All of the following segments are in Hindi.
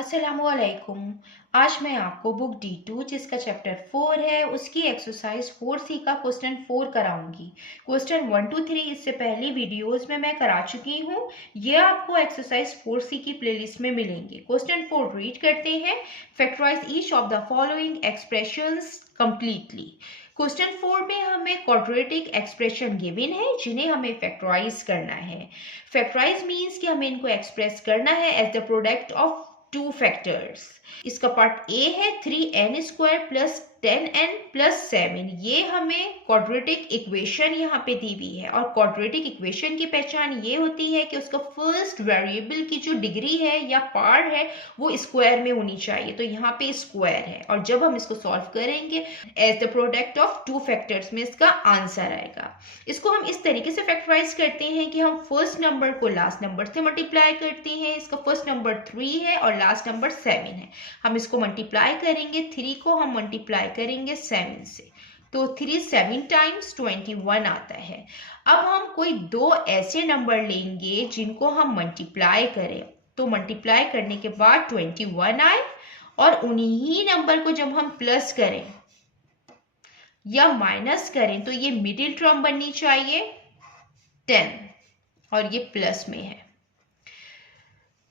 अस्सलामुअलैकुम। आज मैं आपको बुक D2 जिसका चैप्टर 4 है उसकी एक्सरसाइज 4C का क्वेश्चन 4 कराऊंगी। क्वेश्चन 1 to 3 इससे पहली वीडियोस में मैं करा चुकी हूँ। ये आपको एक्सरसाइज 4C की प्लेलिस्ट में मिलेंगे। क्वेश्चन 4 रीड करते हैं। Factorise each of the following expressions completely. Question 4 में हमें क्वाड्रेटिक एक्सप्रेशन गिवन है जिन्हें हमें फैक्टराइज करना है। फैक्टराइज मीन्स कि हमें इनको एक्सप्रेस करना है as the product of two factors. इसका पार्ट ए है 3n² प्लस 10n प्लस 7। ये हमें क्वाड्रेटिक इक्वेशन यहाँ पे दी हुई है और क्वाड्रेटिक इक्वेशन की पहचान ये होती है कि उसका फर्स्ट वेरिएबल की जो डिग्री है या पार्ट है वो स्क्वायर में होनी चाहिए। तो यहाँ पे स्क्वायर है और जब हम इसको सॉल्व करेंगे as the product of two factors में इसका आंसर आएगा। इसको हम इस तरीके से फैक्टराइज करते हैं कि हम फर्स्ट नंबर को लास्ट नंबर से मल्टीप्लाई करते हैं। इसका फर्स्ट नंबर 3 है और लास्ट नंबर 7 है। हम इसको मल्टीप्लाई करेंगे, 3 को हम मल्टीप्लाई करेंगे 7 से, तो 3 7 टाइम्स 21 आता है। अब हम कोई दो ऐसे नंबर लेंगे जिनको हम मल्टीप्लाई करें, तो मल्टीप्लाई करने के बाद 21 आए और उन्हीं नंबर को जब हम प्लस करें या माइनस करें तो ये मिडिल टर्म बननी चाहिए 10 और ये प्लस में है।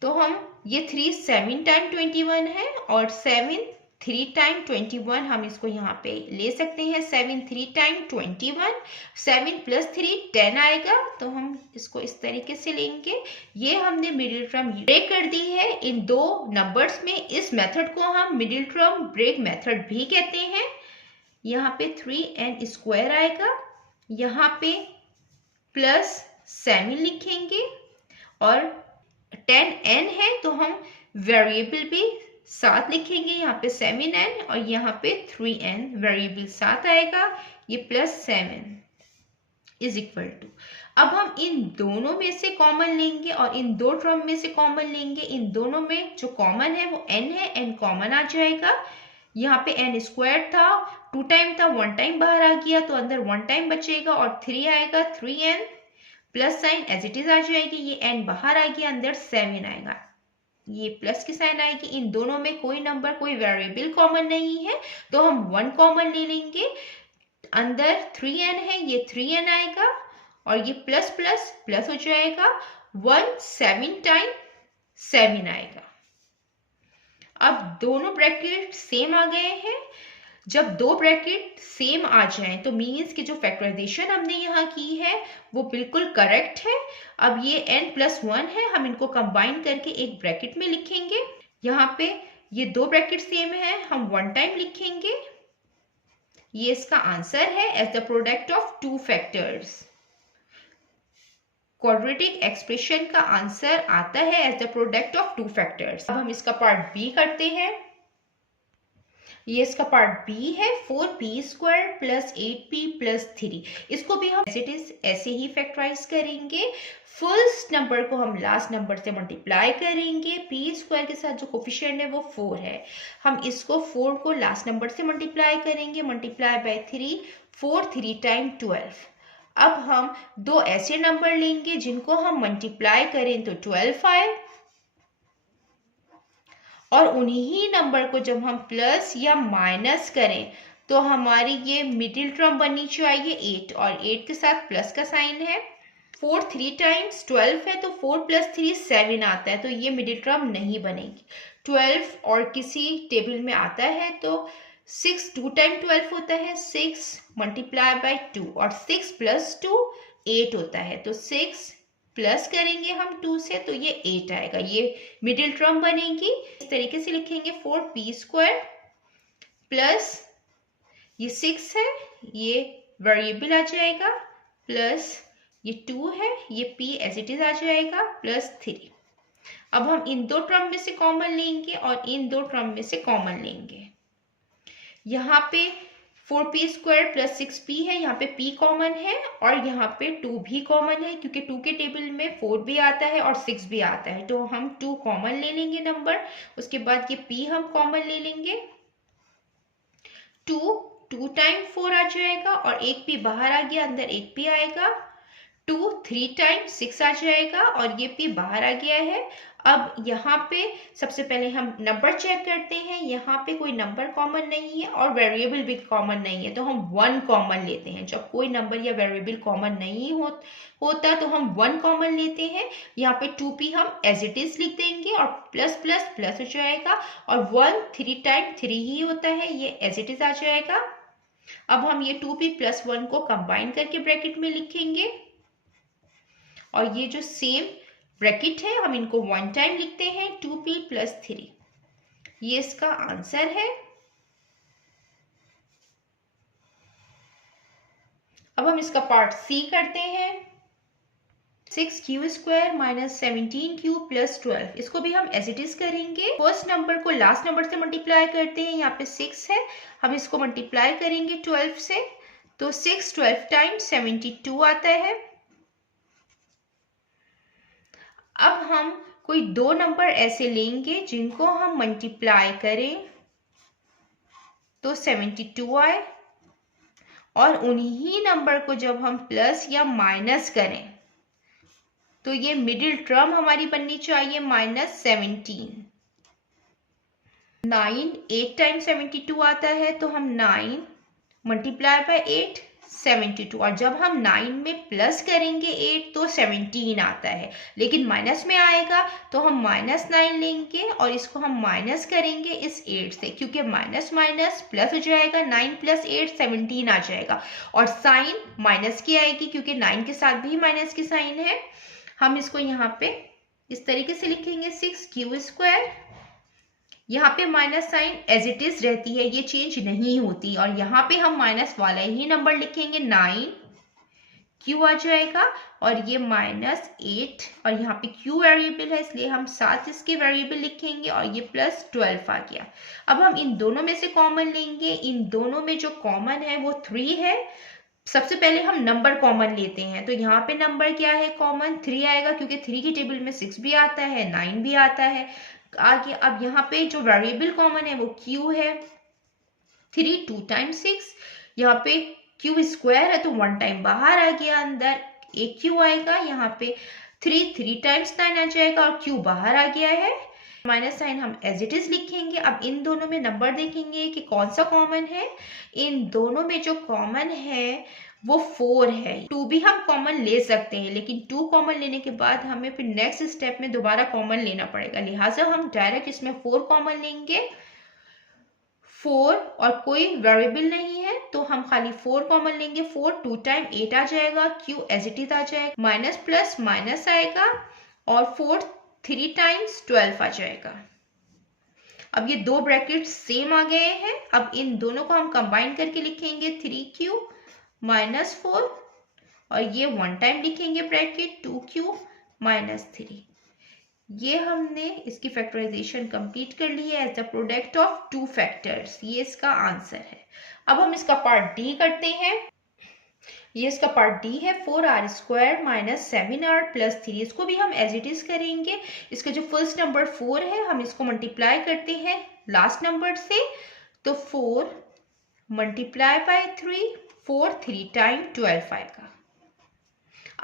तो हम ये 3 7 टाइम 21 है और 7 3 टाइम 21 हम इसको यहाँ पे ले सकते हैं। 7 3 टाइम 21, 7 प्लस 3 10 आएगा। तो हम इसको इस तरीके से लेंगे। ये हमने मिडिल टर्म ब्रेक कर दी है इन दो नंबर्स में। इस मेथड को हम मिडिल टर्म ब्रेक मेथड भी कहते हैं। यहाँ पे 3n² आएगा, यहाँ पे प्लस 7 लिखेंगे और 10n है तो हम वेरिएबल भी साथ लिखेंगे। यहाँ पे 7n और यहाँ पे 3n वेरिएबल साथ आएगा। ये प्लस 7 इज इक्वल टू, अब हम इन दोनों में से कॉमन लेंगे और इन दो टर्म में से कॉमन लेंगे। इन दोनों में जो कॉमन है वो n है, n कॉमन आ जाएगा। यहाँ पे n² था, 2 टाइम था, 1 टाइम बाहर आ गया तो अंदर 1 टाइम बचेगा और 3 आएगा। 3n plus sign as it is आ जाएगी। ये n बाहर आ गया, अंदर 7 आएगा, ये प्लस की साइन आएगी। इन दोनों में कोई नंबर कोई वेरिएबल कॉमन नहीं है तो हम 1 कॉमन ले लेंगे। अंदर 3n है, ये 3n आएगा और ये प्लस प्लस प्लस हो जाएगा। 1 7 टाइम 7 आएगा। अब दोनों ब्रैकेट सेम आ गए हैं। जब दो ब्रैकेट सेम आ जाएं तो मीन्स कि जो फैक्टराइजेशन हमने यहाँ की है वो बिल्कुल करेक्ट है। अब ये n+1 है, हम इनको कंबाइन करके एक ब्रैकेट में लिखेंगे। यहाँ पे ये दो ब्रैकेट सेम है, हम 1 टाइम लिखेंगे। ये इसका आंसर है as the product of two factors. Quadratic expression का आंसर आता है as the product of two factors. अब हम इसका पार्ट बी करते हैं। ये इसका पार्ट बी है 4p² प्लस 8p प्लस 3। इसको भी हम एज इट इज ऐसे ही फैक्टराइज करेंगे। फर्स्ट नंबर को हम लास्ट नंबर से मल्टीप्लाई करेंगे। p² के साथ जो कोफिशिएंट है वो 4 है। हम इसको 4 को लास्ट नंबर से मल्टीप्लाई करेंगे। Multiply by 3, 4 3 time 12। अब हम दो ऐसे नंबर लेंगे जिनको हम मल्टीप्लाई करें तो 12 आए और उन्हीं नंबर को जब हम प्लस या माइनस करें तो हमारी ये मिडिल टर्म बननी चाहिए 8 और 8 के साथ प्लस का साइन है। 4 3 टाइम्स 12 है तो 4 प्लस 3 7 आता है, तो ये मिडिल टर्म नहीं बनेगी। 12 और किसी टेबल में आता है तो 6 2 टाइम 12 होता है, 6 मल्टीप्लाई बाय 2 और 6 प्लस 2 8 होता है, तो 6 प्लस करेंगे हम 2 से तो ये 8 आएगा। ये मिडिल टर्म बनेगी। इस तरीके से लिखेंगे 4p² प्लस ये 6 है, ये वेरिएबल आ जाएगा, प्लस ये 2 है, ये p एज इट इज आ जाएगा, प्लस 3। अब हम इन दो टर्म में से कॉमन लेंगे और इन दो टर्म में से कॉमन लेंगे। यहाँ पे 4p² प्लस 6p है, यहाँ पे p कॉमन है और यहाँ पे 2 भी कॉमन है क्योंकि 2 के टेबल में 4 भी आता है और 6 भी आता है, तो हम 2 कॉमन ले लेंगे नंबर। उसके बाद ये p हम कॉमन ले लेंगे। 2 2 टाइम 4 आ जाएगा और एक p बाहर आ गया, अंदर एक p आएगा। 2 3 टाइम्स 6 आ जाएगा और ये p बाहर आ गया है। अब यहाँ पे सबसे पहले हम नंबर चेक करते हैं। यहाँ पे कोई नंबर कॉमन नहीं है और वेरिएबल भी कॉमन नहीं है, तो हम 1 कॉमन लेते हैं। जब कोई नंबर या वेरिएबल कॉमन नहीं होता तो हम 1 कॉमन लेते हैं। यहाँ पे 2p हम एज इट इज लिख देंगे और प्लस प्लस प्लस हो जाएगा और 1 3 टाइम 3 ही होता है, ये एज इट इज आ जाएगा। अब हम ये 2p प्लस 1 को कंबाइन करके ब्रैकेट में लिखेंगे और ये जो सेम ब्रैकेट है हम इनको 1 टाइम लिखते हैं, 2p प्लस 3। ये इसका आंसर है। अब हम इसका पार्ट सी करते हैं। 6q² माइनस 17q प्लस 12, इसको भी हम एज इट इज करेंगे। फर्स्ट नंबर को लास्ट नंबर से मल्टीप्लाई करते हैं। यहाँ पे 6 है, हम इसको मल्टीप्लाई करेंगे 12 से, तो 6 12 टाइम्स 72 आता है। अब हम कोई दो नंबर ऐसे लेंगे जिनको हम मल्टीप्लाई करें तो 72 आए और उन्हीं नंबर को जब हम प्लस या माइनस करें तो ये मिडिल टर्म हमारी बननी चाहिए -17। 9 8 टाइम्स 72 आता है, तो हम 9 मल्टीप्लाई बाय 8 72, और जब हम 9 में प्लस करेंगे 8 तो 17 आता है, लेकिन माइनस में आएगा तो हम -9 लेंगे और इसको हम माइनस करेंगे इस 8 से, क्योंकि माइनस माइनस प्लस हो जाएगा, 9 प्लस 8 17 आ जाएगा और साइन माइनस की आएगी क्योंकि 9 के साथ भी माइनस की साइन है। हम इसको यहाँ पे इस तरीके से लिखेंगे 6q²। यहाँ पे minus sign as it is रहती है, ये चेंज नहीं होती, और यहाँ पे हम माइनस वाला ही नंबर लिखेंगे, 9q आ जाएगा और ये -8, और यहाँ पे q वेरिएबल है इसलिए हम साथ इसके वेरिएबल लिखेंगे और ये +12 आ गया। अब हम इन दोनों में से कॉमन लेंगे। इन दोनों में जो कॉमन है वो 3 है। सबसे पहले हम नंबर कॉमन लेते हैं, तो यहाँ पे नंबर क्या है कॉमन, 3 आएगा क्योंकि 3 की टेबल में 6 भी आता है, 9 भी आता है आगे। अब यहाँ पे जो वेरिएबल कॉमन है वो q है, 3 2 टाइम्स 6, यहाँ पे q² है तो 1 टाइम बाहर आ गया, अंदर एक q आएगा, यहाँ पे 3 3 टाइम्स 9 आ जाएगा और q बाहर आ गया है। माइनस साइन हम एज इट इज लिखेंगे। अब इन दोनों में नंबर देखेंगे कि कौन सा कॉमन है। इन दोनों में जो कॉमन है वो 4 है। 2 भी हम कॉमन ले सकते हैं, लेकिन 2 कॉमन लेने के बाद हमें फिर नेक्स्ट स्टेप में दोबारा कॉमन लेना पड़ेगा, लिहाजा हम डायरेक्ट इसमें 4 कॉमन लेंगे। 4 और कोई वेरिएबल नहीं है तो हम खाली 4 कॉमन लेंगे। 4 2 टाइम 8 आ जाएगा, q एज इट इज आ जाएगा, माइनस प्लस माइनस आएगा और 4 3 टाइम्स 12 आ जाएगा। अब ये दो ब्रैकेट सेम आ गए हैं। अब इन दोनों को हम कंबाइन करके लिखेंगे 3q -4 और ये 1 टाइम लिखेंगे ब्रैकेट 2q -3। ये हमने इसकी फैक्टराइजेशन कंप्लीट कर ली है as the product of 2 factors. ये इसका आंसर है। अब हम इसका पार्ट डी करते हैं। ये इसका पार्ट डी है, 4r² - 7r + 3। इसको भी हम एज इट इज करेंगे। इसका जो फर्स्ट नंबर 4 है हम इसको मल्टीप्लाई करते हैं लास्ट नंबर से, तो 4 मल्टीप्लाई बाय 3, 4 3 टाइम 12 आएगा।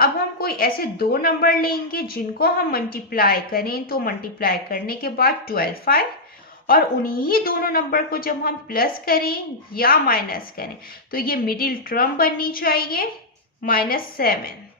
अब हम कोई ऐसे दो नंबर लेंगे जिनको हम मल्टीप्लाई करें तो मल्टीप्लाई करने के बाद 12 आए, और उन्हीं दोनों नंबर को जब हम प्लस करें या माइनस करें तो ये मिडिल टर्म बननी चाहिए -7।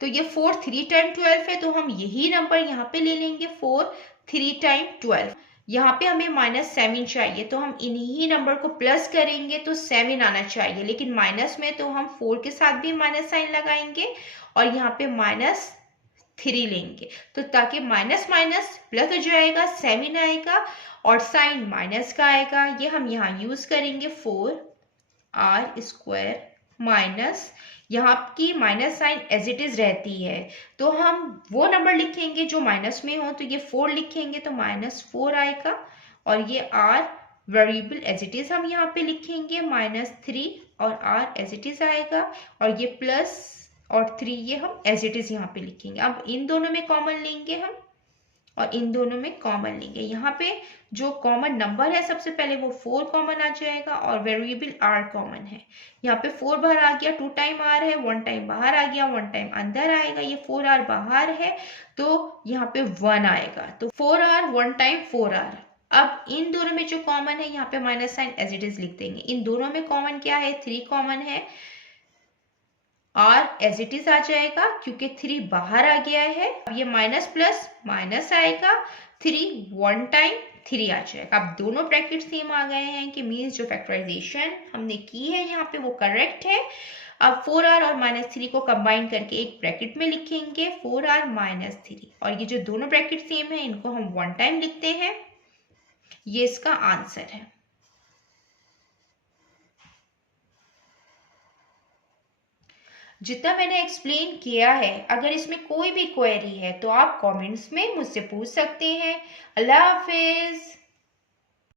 तो ये 4 3 टाइम 12 है, तो हम यही नंबर यहाँ पे ले लेंगे 4 3 टाइम 12। यहाँ पे हमें -7 चाहिए तो हम इन्हीं नंबर को प्लस करेंगे तो 7 आना चाहिए, लेकिन माइनस में तो हम 4 के साथ भी माइनस साइन लगाएंगे और यहाँ पे -3 लेंगे, तो ताकि माइनस माइनस प्लस हो जाएगा, 7 आएगा और साइन माइनस का आएगा। ये हम यहाँ यूज करेंगे 4r² माइनस, यहाँ की minus sign as it is रहती है तो हम वो नंबर लिखेंगे जो माइनस में हो, तो ये 4 लिखेंगे तो -4 आएगा और ये r variable as it is हम यहाँ पे लिखेंगे -3 और r एज इट इज आएगा और ये प्लस और 3 ये हम एज इट इज यहाँ पे लिखेंगे। अब इन दोनों में कॉमन लेंगे हम और इन दोनों में कॉमन लेंगे। यहाँ पे जो कॉमन नंबर है सबसे पहले वो 4 कॉमन आ जाएगा और वेरिएबल r कॉमन है। यहाँ पे 4 बाहर आ गया, 2 टाइम r है, 1 टाइम बाहर आ गया, 1 टाइम अंदर आएगा, ये 4r बाहर है तो यहाँ पे 1 आएगा, तो 4r 1 टाइम 4r। अब इन दोनों में जो कॉमन है यहाँ पे minus sign as it is लिख देंगे। इन दोनों में कॉमन क्या है, 3 कॉमन है, r एज इट इज आ जाएगा क्योंकि 3 बाहर आ गया है। अब ये माइनस प्लस माइनस आएगा, 3 1 टाइम 3 आ जाएगा। अब दोनों ब्रैकेट सेम आ गए हैं कि मीन्स जो फैक्टराइजेशन हमने की है यहाँ पे वो करेक्ट है। अब 4r और -3 को कंबाइन करके एक ब्रैकेट में लिखेंगे 4r -3, और ये जो दोनों ब्रैकेट सेम है इनको हम 1 टाइम लिखते हैं। ये इसका आंसर है। जितना मैंने एक्सप्लेन किया है, अगर इसमें कोई भी क्वेरी है तो आप कमेंट्स में मुझसे पूछ सकते हैं। अल्लाह हाफिज।